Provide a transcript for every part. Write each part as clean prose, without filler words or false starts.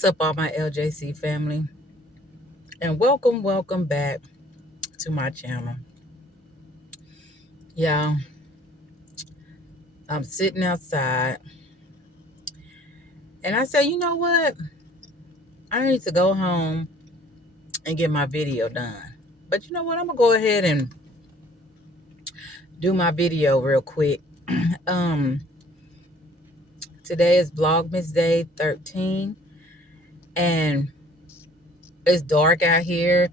What's up, all my LJC family? And welcome back to my channel. Yeah, I'm sitting outside and I say, you know what? I need to go home and get my video done. But you know what? I'm going to go ahead and do my video real quick. um, Today is Vlogmas Day 13 and it's dark out here.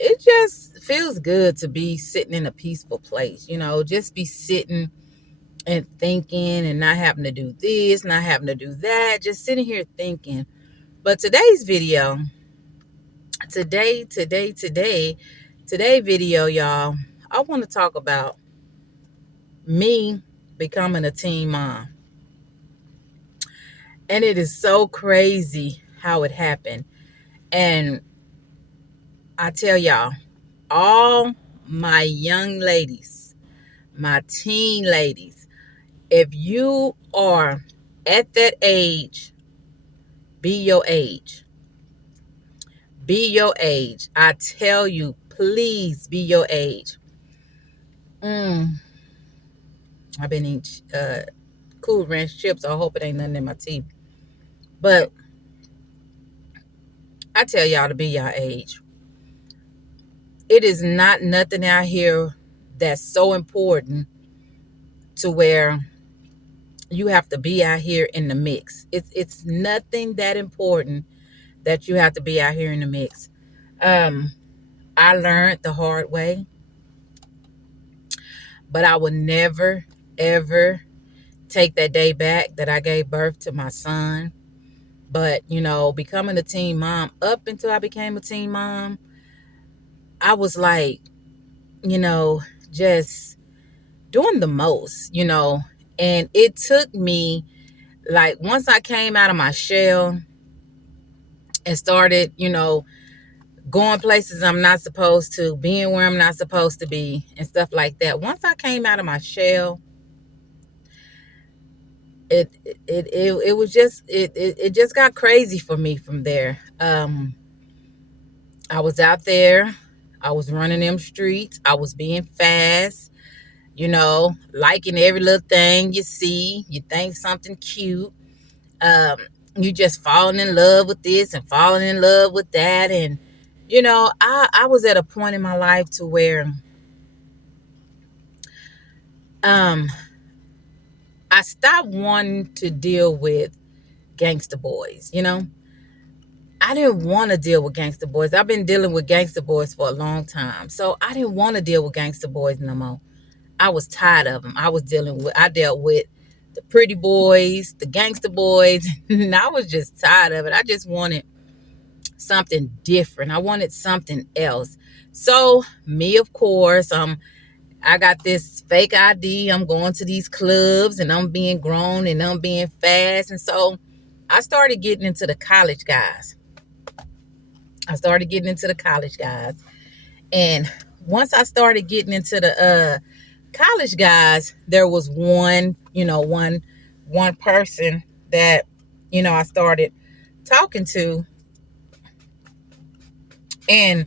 It just feels good to be sitting in a peaceful place, just be sitting and thinking and not having to do this, not having to do that, just sitting here thinking. But today's video, today video, y'all, I want to talk about me becoming a teen mom. And it is so crazy how it happened. And I tell y'all, all my young ladies, my teen ladies, if you are at that age, be your age. Be your age. I tell you, please be your age. I've been eating Cool Ranch chips. I hope it ain't nothing in my teeth. But I tell y'all to be your age. It is not nothing out here that's so important to where you have to be out here in the mix. It's nothing that important that you have to be out here in the mix. I learned the hard way, but I would never, ever take that day back that I gave birth to my son. But, becoming a teen mom, up until I became a teen mom, I was like, just doing the most, and it took me, like, once I came out of my shell and started, going places I'm not supposed to, being where I'm not supposed to be and stuff like that. Once I came out of my shell, it was just it just got crazy for me from there. I was out there, I was running them streets, I was being fast, liking every little thing you see, you think something cute. um you just falling in love with this and falling in love with that. And I was at a point in my life to where um I stopped wanting to deal with gangster boys. I didn't want to deal with gangster boys. I've been dealing with gangster boys for a long time. So I didn't want to deal with gangster boys no more. I was tired of them. I dealt with the pretty boys, the gangster boys, and I was just tired of it. I just wanted something different. I wanted something else. So me, of course, I got this fake ID. I'm going to these clubs and I'm being grown and I'm being fast. And so I started getting into the college guys. And once I started getting into the college guys, there was one person that, I started talking to. And,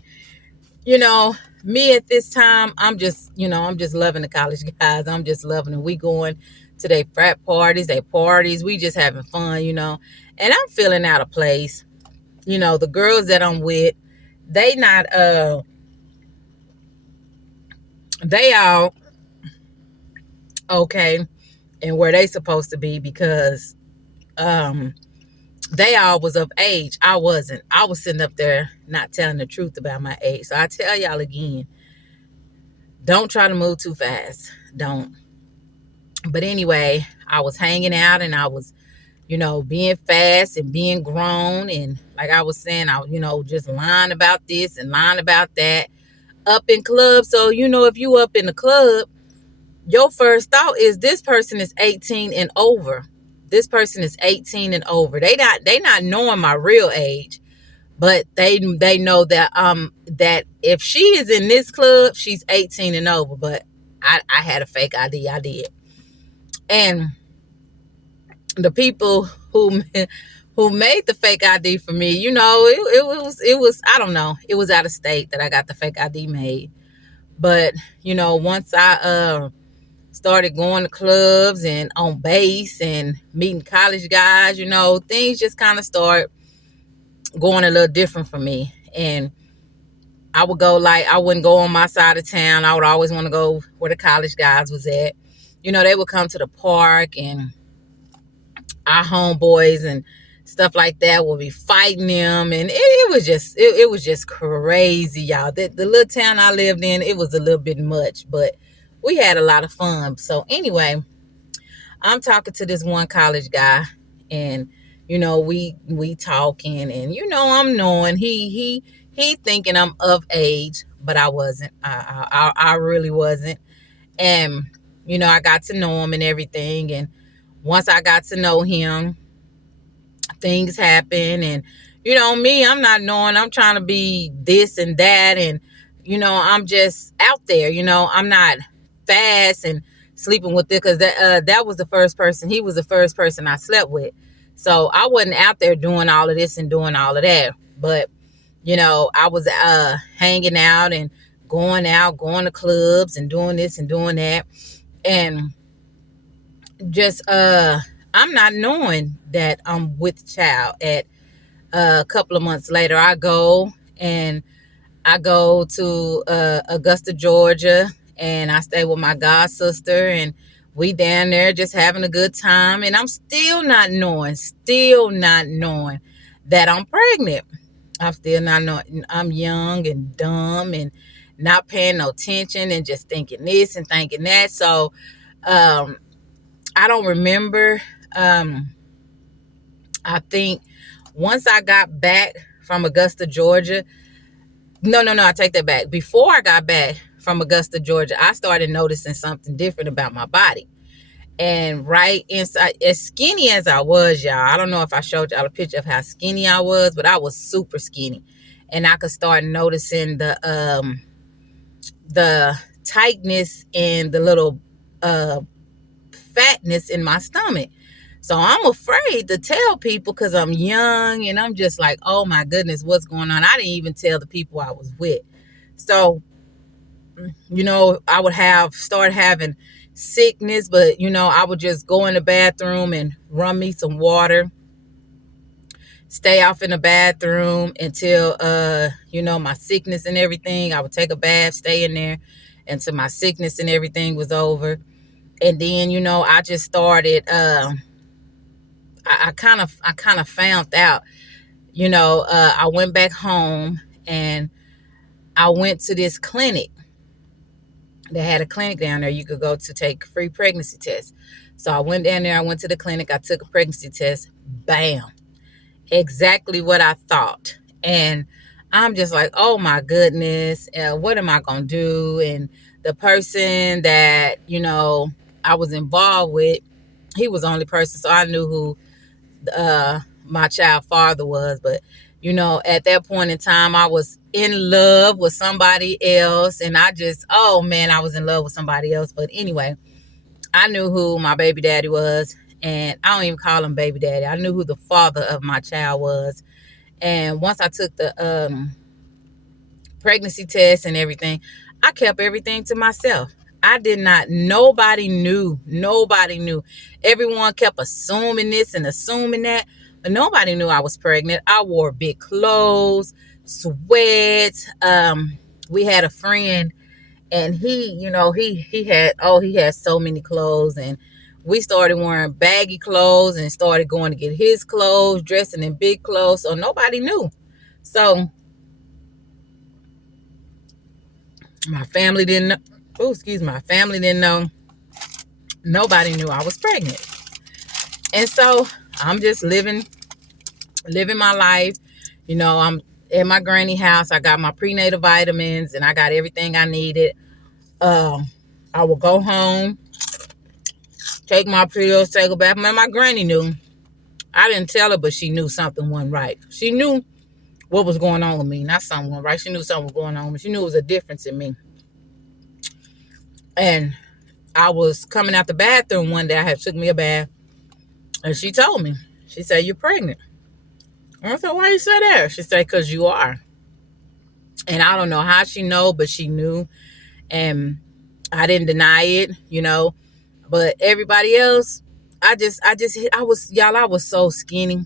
me at this time, I'm just loving the college guys. I'm just loving them. We going to their frat parties, their parties. We just having fun, and I'm feeling out of place. The girls that I'm with, they not, they all okay and where they supposed to be because, they all was of age. I wasn't. I was sitting up there not telling the truth about my age. So I tell y'all again, don't try to move too fast. Don't. But anyway, I was hanging out and I was, being fast and being grown. And like I was saying, I was, just lying about this and lying about that up in clubs. So, if you up in the club, your first thought is this person is 18 and over. This person is 18 and over. They not knowing my real age, but they know that that if she is in this club, she's 18 and over. But I had a fake ID. I did. And the people who made the fake ID for me. It was I don't know. It was out of state that I got the fake ID made. But once I started going to clubs and on base and meeting college guys, things just kind of start going a little different for me. And I would go, like, I wouldn't go on my side of town. I would always want to go where the college guys was at. They would come to the park, and our homeboys and stuff like that would be fighting them. And it was just crazy, y'all. The little town I lived in, it was a little bit much, but we had a lot of fun. So anyway, I'm talking to this one college guy, and we talking, and I'm knowing he thinking I'm of age, but I wasn't. I really wasn't. And I got to know him and everything, and once I got to know him, things happen. And me, I'm not knowing, I'm trying to be this and that, and I'm just out there. I'm not fast and sleeping with it, because that was the first person. He was the first person I slept with, so I wasn't out there doing all of this and doing all of that. But I was hanging out and going to clubs and doing this and doing that, and just I'm not knowing that I'm with child. At a couple of months later, I go to Augusta, Georgia, and I stay with my god sister, and we down there just having a good time. And I'm still not knowing that I'm pregnant. I'm still not knowing. I'm young and dumb and not paying no attention and just thinking this and thinking that. So I don't remember. I think once I got back from Augusta, Georgia, no, I take that back. Before I got back from Augusta, Georgia, I started noticing something different about my body. And right inside, as skinny as I was, y'all, I don't know if I showed y'all a picture of how skinny I was, but I was super skinny. And I could start noticing the tightness and the little fatness in my stomach. So I'm afraid to tell people, because I'm young and I'm just like, oh my goodness, what's going on? I didn't even tell the people I was with. So, I would start having sickness, but I would just go in the bathroom and run me some water, stay off in the bathroom until my sickness and everything. I would take a bath, stay in there until my sickness and everything was over. And then I just started I kind of found out, I went back home and I went to this clinic. They had a clinic down there you could go to take free pregnancy tests. So I went down there, I went to the clinic, I took a pregnancy test, bam, exactly what I thought. And I'm just like, oh my goodness, what am I going to do? And the person that, I was involved with, he was the only person, so I knew who my child father was. But at that point in time, I was in love with somebody else, and I was in love with somebody else. But anyway, I knew who my baby daddy was, and I don't even call him baby daddy. I knew who the father of my child was. And once I took the pregnancy test and everything, I kept everything to myself. I did not, nobody knew. Everyone kept assuming this and assuming that, but nobody knew I was pregnant. I wore big clothes, sweats. We had a friend, and he had so many clothes, and we started wearing baggy clothes and started going to get his clothes, dressing in big clothes, so nobody knew. So my family didn't know. My family didn't know. Nobody knew I was pregnant. And so I'm just living my life. I'm at my granny house. I got my prenatal vitamins and I got everything I needed. I would go home, take my pills, take a bath. Man, my granny knew. I didn't tell her, but she knew something wasn't right. She knew what was going on with me. Not something wasn't right. She knew something was going on with me. She knew it was a difference in me. And I was coming out the bathroom one day. I had took me a bath, and she told me. She said, "You're pregnant." And I said, why you say that? She said, because you are. And I don't know how she know, but she knew. And I didn't deny it, you know. But everybody else, I was so skinny.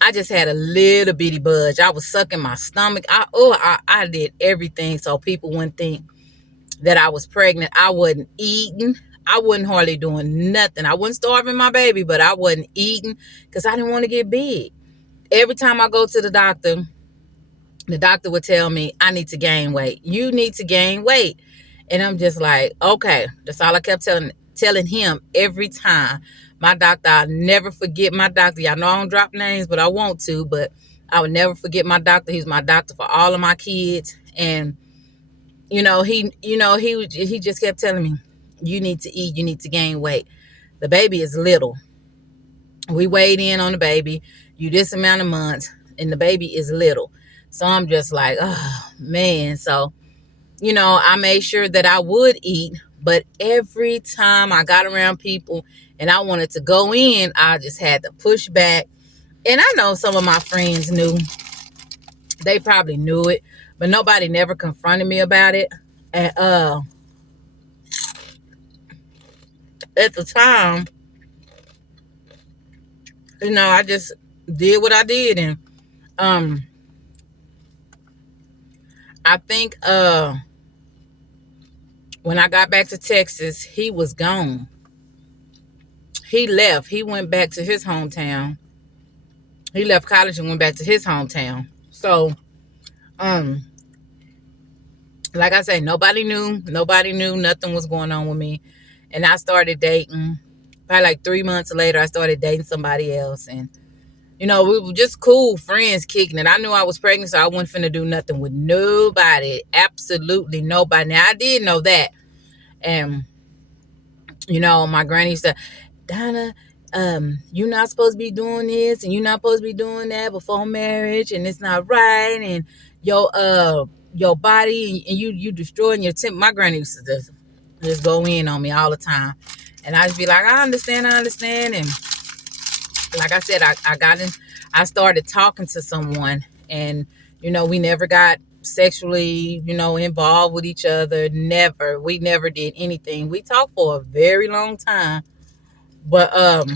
I just had a little bitty budge. I was sucking my stomach. I did everything so people wouldn't think that I was pregnant. I wasn't eating. I wasn't hardly doing nothing. I wasn't starving my baby, but I wasn't eating because I didn't want to get big. Every time I go to the doctor would tell me, I need to gain weight. You need to gain weight. And I'm just like, okay. That's all I kept telling him every time. My doctor, I'll never forget my doctor. Y'all know I don't drop names, but I want to. But I would never forget my doctor. He's my doctor for all of my kids. And, he just kept telling me, you need to eat. You need to gain weight. The baby is little. We weighed in on the baby. You this amount of months. And the baby is little. So I'm just like, oh, man. So, I made sure that I would eat. But every time I got around people and I wanted to go in, I just had to push back. And I know some of my friends knew. They probably knew it. But nobody never confronted me about it. And at the time, I just did what I did. And I think when I got back to Texas, he was gone. He left. He went back to his hometown. He left college and went back to his hometown. So, like I said, nobody knew. Nobody knew nothing was going on with me. And I started dating. Probably like 3 months later, I started dating somebody else. And, we were just cool friends kicking it. I knew I was pregnant, so I wasn't finna do nothing with nobody. Absolutely nobody. Now, I did know that. And, my granny said, Donna, you're not supposed to be doing this and you're not supposed to be doing that before marriage, and it's not right, and your body, and you destroying your temp. My granny used to just go in on me all the time. And I'd be like, I understand. And like I said, I started talking to someone, and we never got sexually involved with each other. We never did anything. We talked for a very long time, but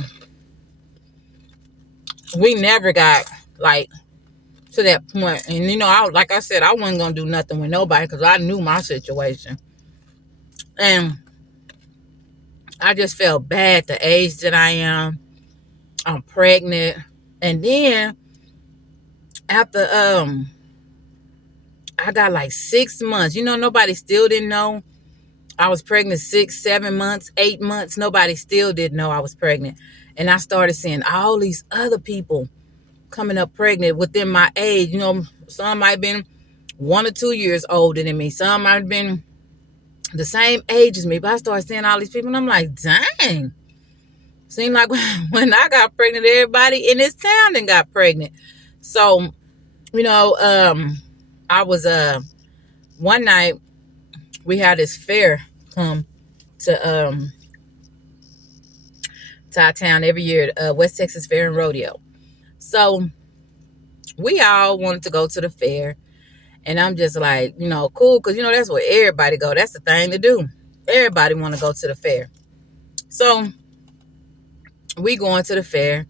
we never got like to that point. And like I said, I wasn't gonna do nothing with nobody because I knew my situation. And I just felt bad the age that I am. I'm pregnant. And then after I got like 6 months. Nobody still didn't know I was pregnant. 6, 7 months, 8 months. Nobody still didn't know I was pregnant. And I started seeing all these other people coming up pregnant within my age. Some might have been 1 or 2 years older than me. Some might have been the same age as me. But I started seeing all these people, and I'm like, dang. Seemed like when I got pregnant, everybody in this town then got pregnant. So, I was one night we had this fair come to our town every year, West Texas Fair and Rodeo. So we all wanted to go to the fair, and I'm just like, cool, because that's where everybody go. That's the thing to do. Everybody want to go to the fair. So we going to the fair,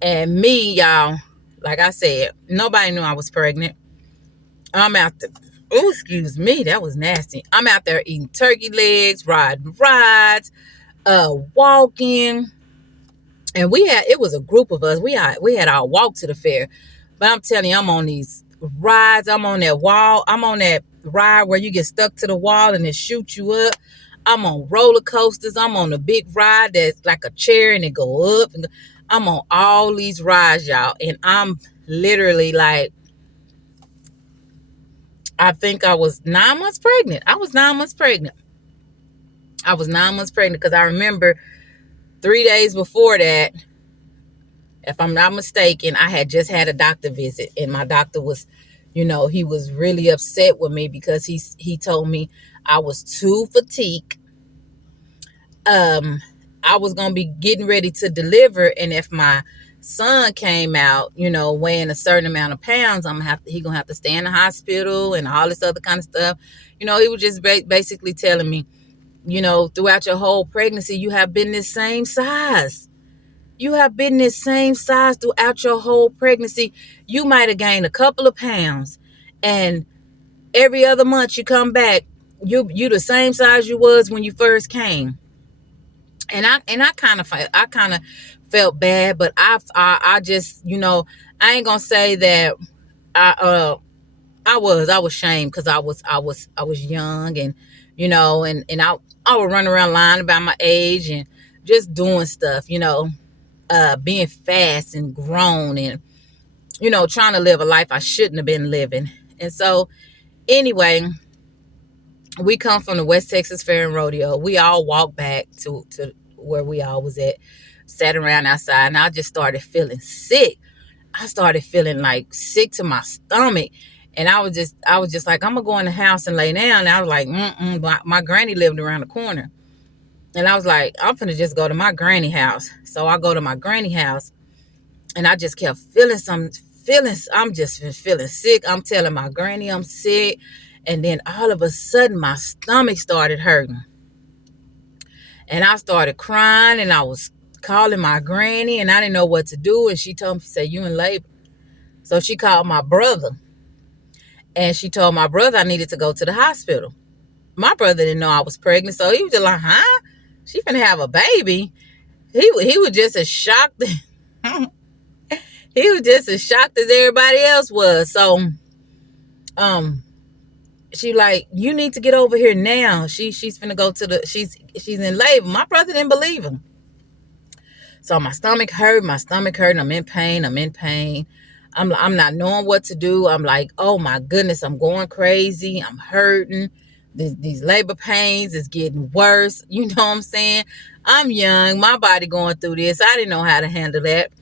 and me, y'all, like I said, nobody knew I was pregnant. I'm out there. Oh, excuse me, that was nasty. I'm out there eating turkey legs, riding rides, walking. And it was a group of us. We had our walk to the fair. But I'm telling you, I'm on these rides. I'm on that wall. I'm on that ride where you get stuck to the wall and it shoots you up. I'm on roller coasters. I'm on a big ride that's like a chair and it go up. I'm on all these rides, y'all. And I'm literally like, I think I was 9 months pregnant. I was 9 months pregnant because I remember 3 days before that, if I'm not mistaken, I had just had a doctor visit, and my doctor was, he was really upset with me because he told me I was too fatigued. I was going to be getting ready to deliver, and if my son came out, weighing a certain amount of pounds, he gonna have to stay in the hospital and all this other kind of stuff. He was just basically telling me, throughout your whole pregnancy, you have been this same size. You have been this same size throughout your whole pregnancy. You might have gained a couple of pounds, and every other month you come back, you the same size you was when you first came. And I kind of felt bad, but I just, I ain't gonna say that I was ashamed, because I was young, and I would run around lying about my age and just doing stuff, being fast and grown, and trying to live a life I shouldn't have been living. And so anyway, we come from the West Texas Fair and Rodeo. We all walked back to where we all was at, sat around outside, and I just started feeling sick. I started feeling like sick to my stomach. And I was just like, I'm gonna go in the house and lay down. And I was like, my granny lived around the corner. And I was like, I'm finna just go to my granny house. So I go to my granny house, and I just kept feeling some feelings. I'm just feeling sick. I'm telling my granny I'm sick. And then all of a sudden, my stomach started hurting. And I started crying, and I was calling my granny, and I didn't know what to do. And she told me, she said, you in labor. So she called my brother, and she told my brother I needed to go to the hospital. My brother didn't know I was pregnant, so he was just like, huh? She finna have a baby? He was just as shocked. He was just as shocked as everybody else was. So she like, you need to get over here now. She's finna go to she's in labor. My brother didn't believe him. So my stomach hurt. I'm in pain. I'm not knowing what to do. I'm like, oh my goodness, I'm going crazy. I'm hurting. These labor pains is getting worse. You know what I'm saying? I'm young. My body going through this. I didn't know how to handle that.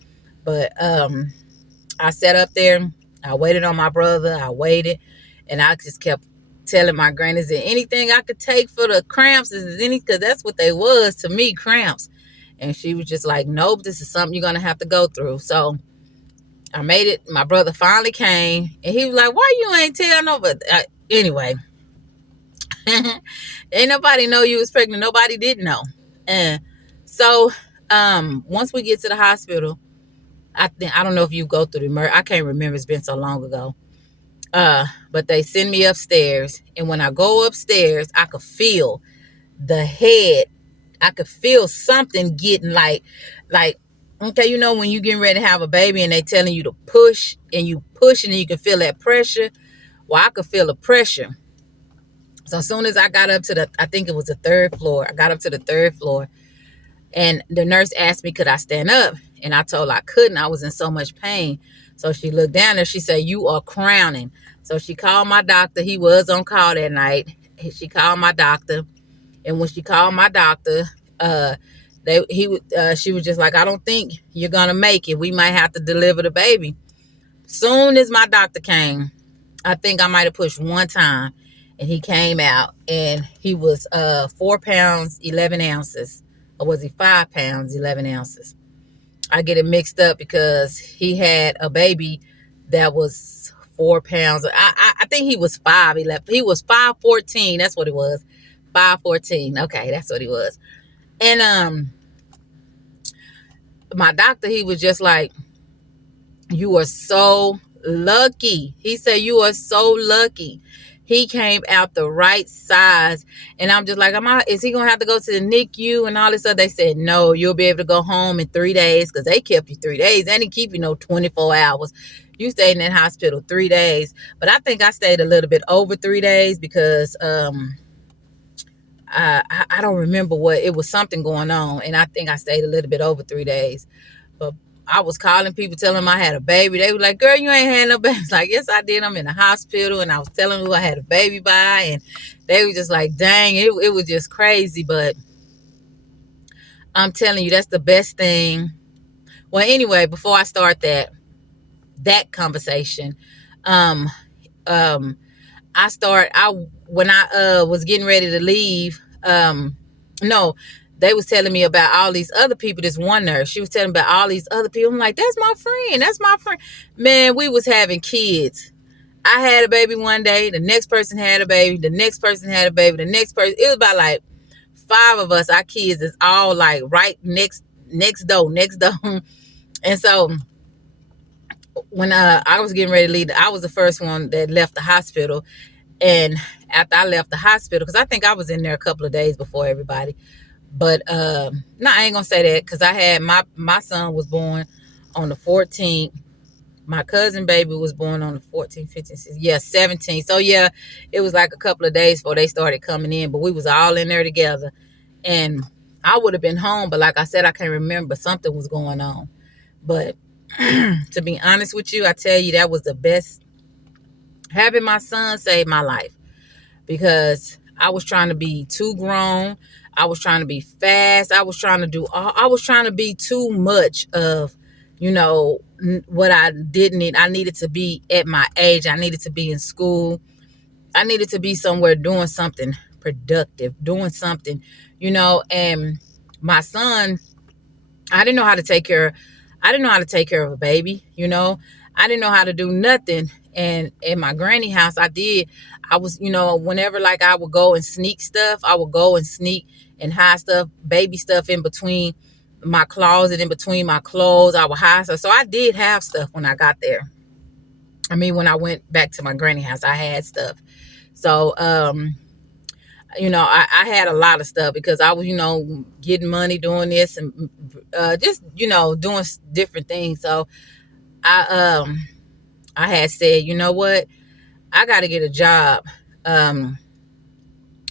But I sat up there. I waited on my brother. I waited. And I just kept telling my granny, is there anything I could take for the cramps? Because that's what they was to me, cramps. And she was just like, nope, this is something you're going to have to go through. So I made it. My brother finally came, and he was like, why you ain't tell nobody? Anyway, ain't nobody know you was pregnant. Nobody did know. And so once we get to the hospital, I don't know if you go through I can't remember. It's been so long ago. But they send me upstairs, and when I go upstairs, I could feel the head. I could feel something getting like, okay, when you getting ready to have a baby and they telling you to push, and you pushing, and you can feel that pressure. Well, I could feel the pressure. So as soon as I got up to I think it was the third floor. I got up to the third floor, and the nurse asked me, could I stand up? And I told her I couldn't. I was in so much pain. So she looked down there. She said, you are crowning. So she called my doctor. He was on call that night. She called my doctor. And when she called my doctor, she was just like, I don't think you're going to make it. We might have to deliver the baby. Soon as my doctor came, I think I might have pushed one time, and he came out, and he was 4 pounds, 11 ounces. Or was he 5 pounds, 11 ounces? I get it mixed up because he had a baby that was 4 pounds. I think he was 5'11". He was 5'14". That's what it was. 5'14". Okay, that's what he was. And my doctor, he was just like, you are so lucky. He said, you are so lucky. He came out the right size. And I'm just like, is he going to have to go to the NICU and all this stuff? They said, no, you'll be able to go home in 3 days, because they kept you 3 days. They didn't keep you 24 hours. You stayed in that hospital 3 days. But I think I stayed a little bit over 3 days because I don't remember what. It was something going on. And I think I stayed a little bit over 3 days. But I was calling people, telling them I had a baby. They were like, girl, you ain't had no baby. I was like, yes, I did. I'm in the hospital. And I was telling them who I had a baby by. And they were just like, dang, it was just crazy. But I'm telling you, that's the best thing. Well, anyway, before I start that conversation, when I was getting ready to leave, no, they was telling me about all these other people. This one nurse, she was telling me about all these other people. I'm like, that's my friend. That's my friend. Man, we was having kids. I had a baby one day. The next person had a baby. The next person had a baby. The next person. It was about like 5 of us. Our kids is all like right next door. And so when I was getting ready to leave, I was the first one that left the hospital. And after I left the hospital, because I think I was in there a couple of days before everybody. But no, I ain't gonna say that, because I had my son was born on the 14th. My cousin baby was born on the 14th, 15th, 16th, yeah, 17th. So yeah, it was like a couple of days before they started coming in, but we was all in there together. And I would have been home, but like I said, I can't remember. Something was going on. But to be honest with you, I tell you, that was the best. Having my son saved my life, because I was trying to be too grown. I was trying to be fast. I was trying to do all, I was trying to be too much of, what I didn't need. I needed to be at my age. I needed to be in school. I needed to be somewhere doing something productive, doing something, and my son, I didn't know how to take care. I didn't know how to take care of a baby. I didn't know how to do nothing. And in my granny house, I did. I was, whenever like I would go and sneak stuff, I would go and sneak and hide stuff, baby stuff in between my closet, in between my clothes. I would hide stuff. So I did have stuff when I got there. I mean, when I went back to my granny house, I had stuff. So, I had a lot of stuff, because I was, getting money doing this, and just, doing different things. So I had said, you know what, I got to get a job. And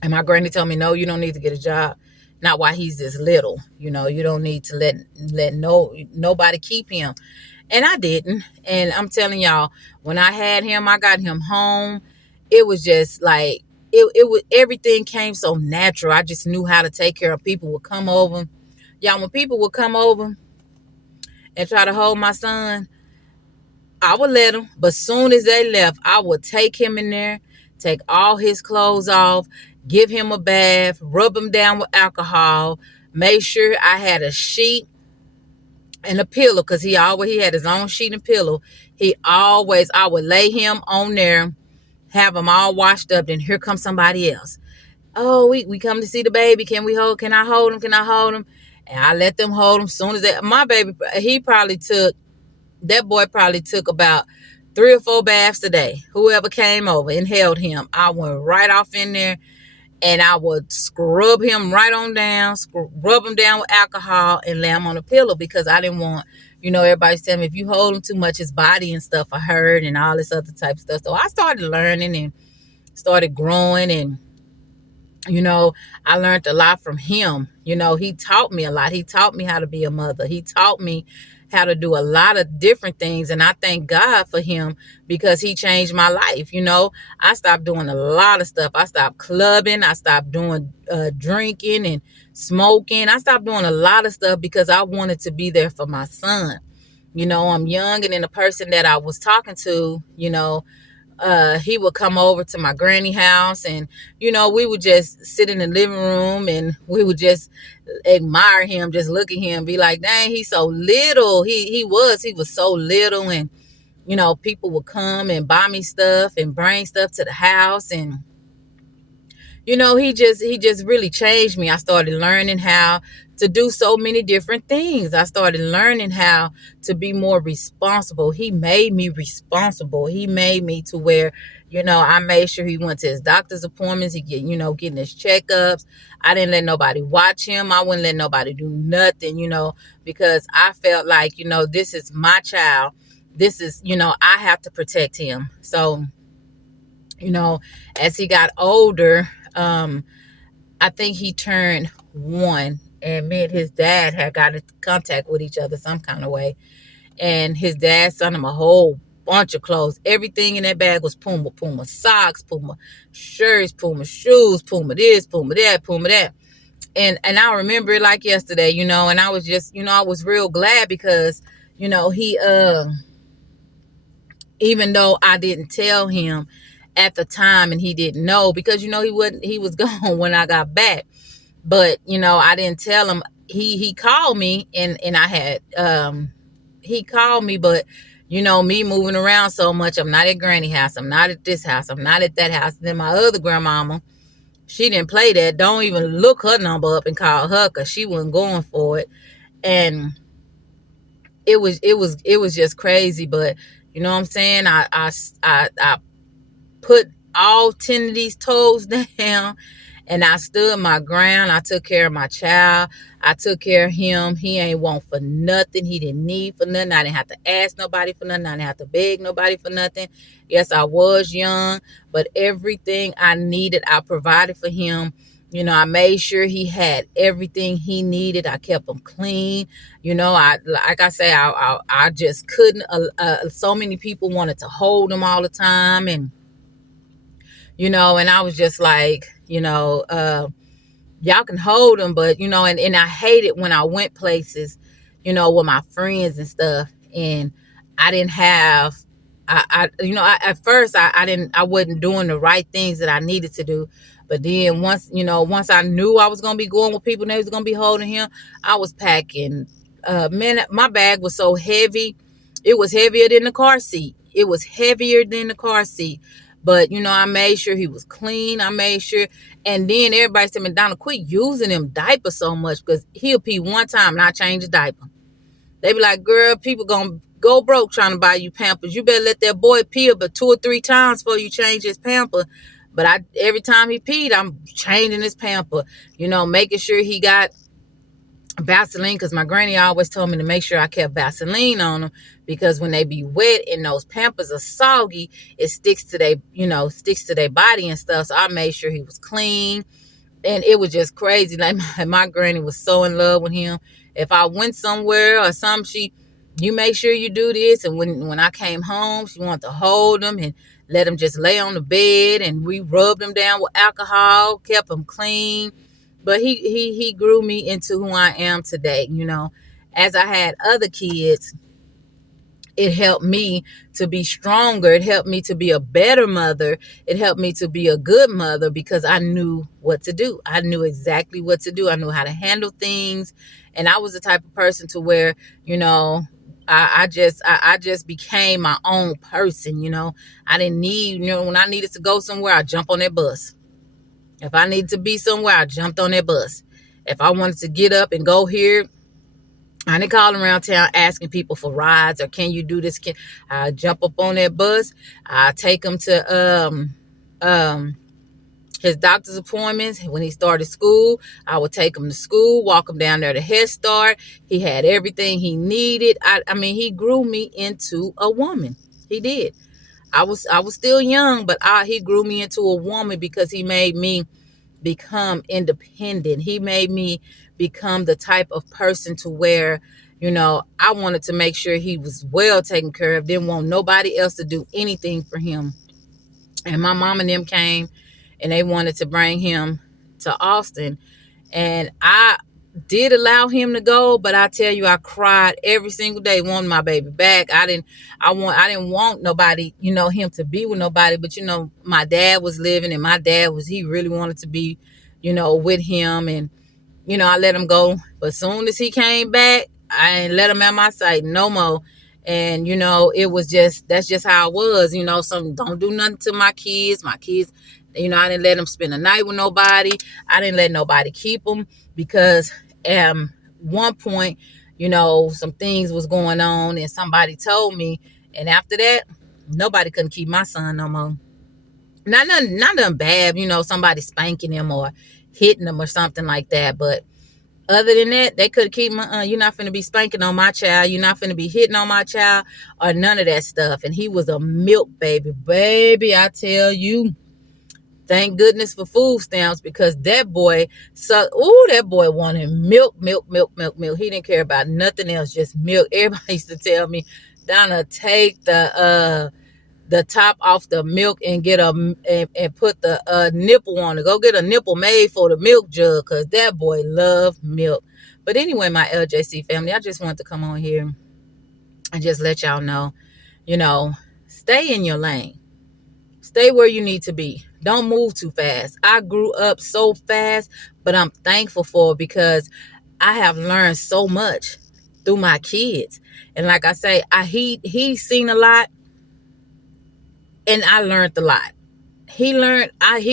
my granny told me, no, you don't need to get a job. Not while he's this little. You don't need to let nobody keep him. And I didn't. And I'm telling y'all, when I had him, I got him home. It was just like, it was, everything came so natural. I just knew how to take care of people. Would come over. Y'all, when people would come over and try to hold my son, I would let them. But soon as they left, I would take him in there, take all his clothes off, give him a bath, rub him down with alcohol, make sure I had a sheet and a pillow, because he had his own sheet and pillow. I would lay him on there, have him all washed up. Then here comes somebody else. Oh, we come to see the baby. Can I hold him? Can I hold him? And I let them hold him. Soon as my baby, that boy probably took about 3 or 4 baths a day. Whoever came over and held him, I went right off in there, and I would scrub him right on down, rub him down with alcohol, and lay him on a pillow, because I didn't want, everybody's telling me, if you hold him too much, his body and stuff are hurt and all this other type of stuff. So I started learning and started growing, and I learned a lot from him. He taught me a lot. He taught me how to be a mother. He taught me how to do a lot of different things. And I thank God for him, because he changed my life. I stopped doing a lot of stuff. I stopped clubbing. I stopped doing drinking and smoking. I stopped doing a lot of stuff, because I wanted to be there for my son. I'm young, and then the person that I was talking to, he would come over to my granny house, and we would just sit in the living room, and we would just admire him, just look at him, be like, dang, he's so little. He was so little. And people would come and buy me stuff and bring stuff to the house. And he just really changed me. I started learning how to do so many different things. I started learning how to be more responsible. He made me responsible. He made me to where, I made sure he went to his doctor's appointments. He getting his checkups. I didn't let nobody watch him. I wouldn't let nobody do nothing, because I felt like, this is my child. This is, I have to protect him. So, as he got older, I think he turned 1, and me and his dad had got in contact with each other some kind of way. And his dad sent him a whole bunch of clothes. Everything in that bag was Puma. Puma socks, Puma shirts, Puma shoes, Puma this, Puma that, Puma that. And I remember it like yesterday, and I was just, I was real glad, because, he, even though I didn't tell him at the time, and he didn't know, because, he was gone when I got back. But I didn't tell him. He called me, and I had he called me, but me moving around so much, I'm not at granny house, I'm not at this house, I'm not at that house. And then my other grandmama, she didn't play that. Don't even look her number up and call her, because she wasn't going for it. And it was just crazy. But you know what I'm saying, I put all 10 of these toes down, and I stood my ground. I took care of my child. I took care of him. He ain't want for nothing. He didn't need for nothing. I didn't have to ask nobody for nothing. I didn't have to beg nobody for nothing. Yes, I was young, but everything I needed, I provided for him. I made sure he had everything he needed. I kept him clean. I like I say, I just couldn't. So many people wanted to hold him all the time, and I was just like, y'all can hold them, but and I hated when I went places, with my friends and stuff, and I didn't have, at first I wasn't doing the right things that I needed to do. But then once I knew I was gonna be going with people and they was gonna be holding him, I was packing. Man, my bag was so heavy, it was heavier than the car seat. It was heavier than the car seat. But I made sure he was clean. I made sure. And then everybody said, "Madonna, quit using them diapers so much, because he'll pee one time and I change the diaper." They be like, "Girl, people gonna go broke trying to buy you Pampers. You better let that boy pee but 2 or 3 times before you change his pamper." But every time he peed, I'm changing his pamper, making sure he got Vaseline, because my granny always told me to make sure I kept Vaseline on them, because when they be wet and those Pampers are soggy, it sticks to their body and stuff. So I made sure he was clean. And it was just crazy. Like my granny was so in love with him. If I went somewhere or something, you make sure you do this. And when I came home, she wanted to hold him and let him just lay on the bed, and we rubbed him down with alcohol, kept him clean. But he grew me into who I am today. As I had other kids, it helped me to be stronger. It helped me to be a better mother. It helped me to be a good mother, because I knew what to do. I knew exactly what to do. I knew how to handle things. And I was the type of person to where, I just became my own person. I didn't need, when I needed to go somewhere, I jump on that bus. If I needed to be somewhere, I jumped on that bus. If I wanted to get up and go here, I didn't call around town asking people for rides or can you do this? I jump up on that bus? I take him to his doctor's appointments. When he started school, I would take him to school, walk him down there to Head Start. He had everything he needed. I mean, he grew me into a woman. He did. I was still young, but he grew me into a woman, because he made me become independent. He made me become the type of person to where, I wanted to make sure he was well taken care of. Didn't want nobody else to do anything for him. And my mom and them came and they wanted to bring him to Austin. And I did allow him to go, but I tell you, I cried every single day wanting my baby back. I didn't want nobody, him to be with nobody. But my dad was living, and my dad he really wanted to be, with him. And I let him go. But as soon as he came back, I ain't let him at my sight no more. And it was that's just how it was. Some don't do nothing to my kids. My kids, I didn't let them spend a night with nobody. I didn't let nobody keep them, because one point, some things was going on and somebody told me, and after that, nobody couldn't keep my son no more. Not nothing bad, somebody spanking him or hitting him or something like that. But other than that, they could keep my, you're not finna be spanking on my child. You're not finna be hitting on my child or none of that stuff. And he was a milk baby. Baby, I tell you, thank goodness for food stamps, because that boy, that boy wanted milk, milk, milk, milk, milk. He didn't care about nothing else, just milk. Everybody used to tell me, Donna, take the top off the milk and and put the nipple on it. Go get a nipple made for the milk jug, because that boy loved milk. But anyway, my LJC family, I just wanted to come on here and just let y'all know, stay in your lane. Stay where you need to be. Don't move too fast. I grew up so fast, but I'm thankful for it because I have learned so much through my kids. And like I say, he's seen a lot and I learned a lot. He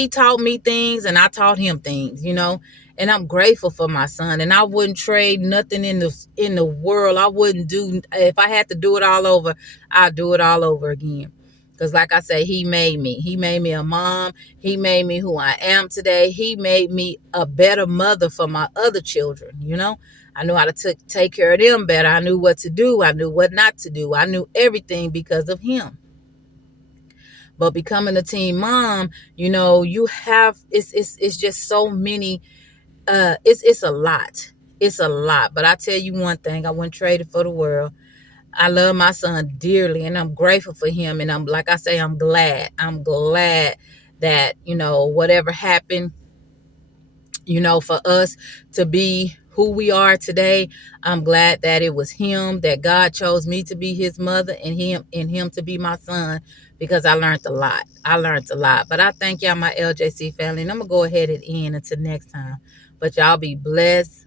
taught me things and I taught him things, and I'm grateful for my son, and I wouldn't trade nothing in the world. I wouldn't do, if I had to do it all over, I'd do it all over again. Because like I say, he made me a mom. He made me who I am today. He made me a better mother for my other children. I knew how to take care of them better. I knew what to do. I knew what not to do. I knew everything because of him. But becoming a teen mom, you have, it's just so many, it's a lot. It's a lot. But I tell you one thing, I wouldn't trade it for the world. I love my son dearly and I'm grateful for him. And I'm, like I say, I'm glad that, whatever happened, for us to be who we are today, I'm glad that it was him, that God chose me to be his mother and him to be my son, because I learned a lot. But I thank y'all, my LJC family, and I'm going to go ahead and end until next time. But y'all be blessed.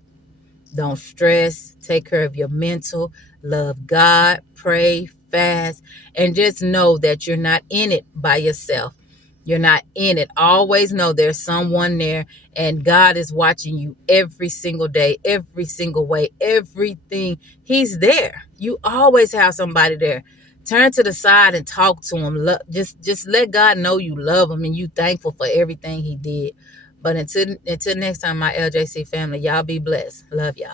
Don't stress. Take care of your mental. Love God. Pray, fast, and just know that you're not in it by yourself. You're not in it. Always know there's someone there, and God is watching you every single day, every single way, everything. He's there. You always have somebody there. Turn to the side and talk to him. Just let God know you love him and you thankful for everything he did. But until next time, my LJC family, y'all be blessed. Love y'all.